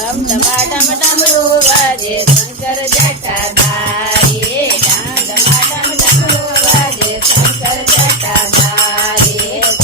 डम डमाडम डमरू वाजे शंकर जटाधारी डम डमाडम डमरू वाजे शंकर जटाधारी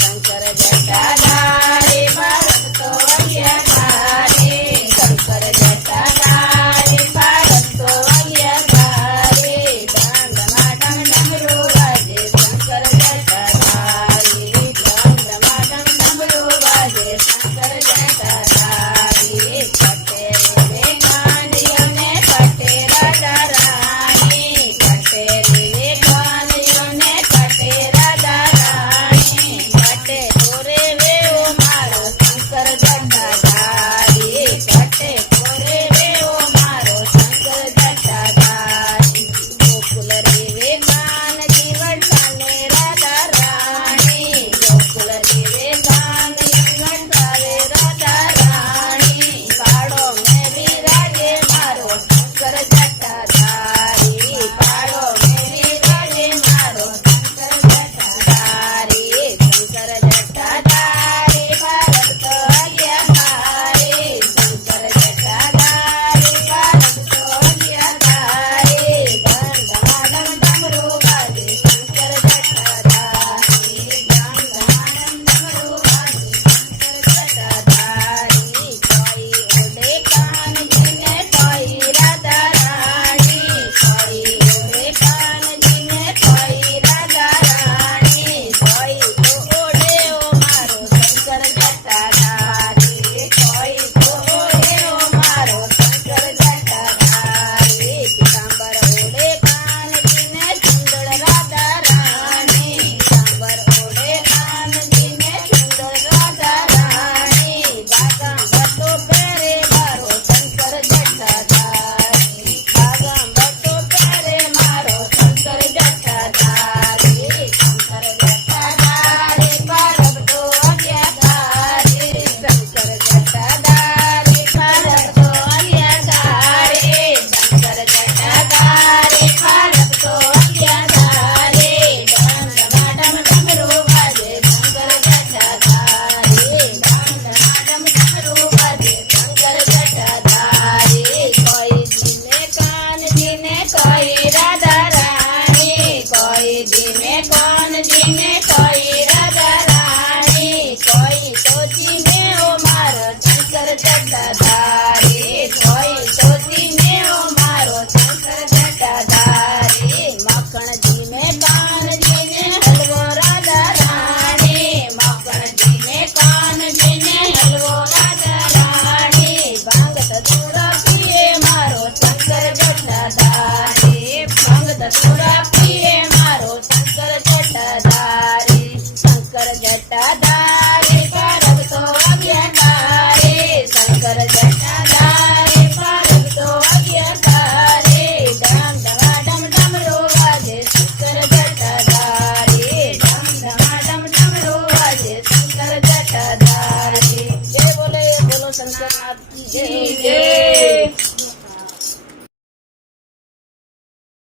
शंकर जटाधारी भारत तो अज्ञाधारी शंकर जटाधारी भारत तो अज्ञाधारी डम डमाडम डमरू वाजे शंकर जटाधारी डम डमाडम डमरू वाजे शंकर जटाधारी कटेरे कानियों ने कटे राधा रानी कटेरे कानियों ने कटे राधा रानी कटे तोरे वे ओ मारो शंकर जटाधारी कटे तोरे वे ओ मारो शंकर जटाधारी गोकुल रे वे कान जीवन काने राधा रानी गोकुल रे वे कान जीवन कावे राधा रानी पाड़ो में विराजे मारो शंकर जटाधारी पाड़ो में विराजे मारो शंकर जटाधारी शंकर जटाधारी भारत तो अज्ञाधारी शंकर जटाधारी भारत तो अज्ञाधारी डम डमाडम डमरू वाजे शंकर जटाधारी डम डमाडम डमरू वाजे शंकर जटाधारी कोई ओढ़े कान जिने कोई राधा रानी कोई ओढ़े कान जिने कोई राधा रानी कोई तो ओढ़े ओ मारो शंकर जटाधारी कोई तो ओढ़े ओ मारो शंकर जटाधारी पीतांबर ओढ़े कान जिने सुंदर राधा रानी पीतांबर ओढ़े कान जिने सुंदर राधा रानी बागंबर तो पेरे मारो शंकर जटाधारी बागंबर तो पेरे मारो शंकर जटाधारी शंकर जटाधारी भारत तो अज्ञाधारी शंकर जटाधारी भारत तो अज्ञाधारी शंकर जटाधारी भारत तो अज्ञाधारी डम डमाडम डमरू वाजे शंकर जटाधारी डम डमाडम डमरू वाजे शंकर जटाधारी कोई जिने कान जिने कोई राधा रानी कोई जिने कान जिने कोई राधा रानी कोई तो जिने ओ मारो शंकर जटाधारी कोई तो जिने ओ मारो शंकर जटाधारी मक्खन जिने कान जिने हलवो राधा रानी मक्खन जिने कान जिने हलवो राधा रानी भांगत थोड़ा पिए मारो शंकर जटाधारी भांगत थोड़ा पिए मारो शंकर जटाधारी शंकर जटाधारी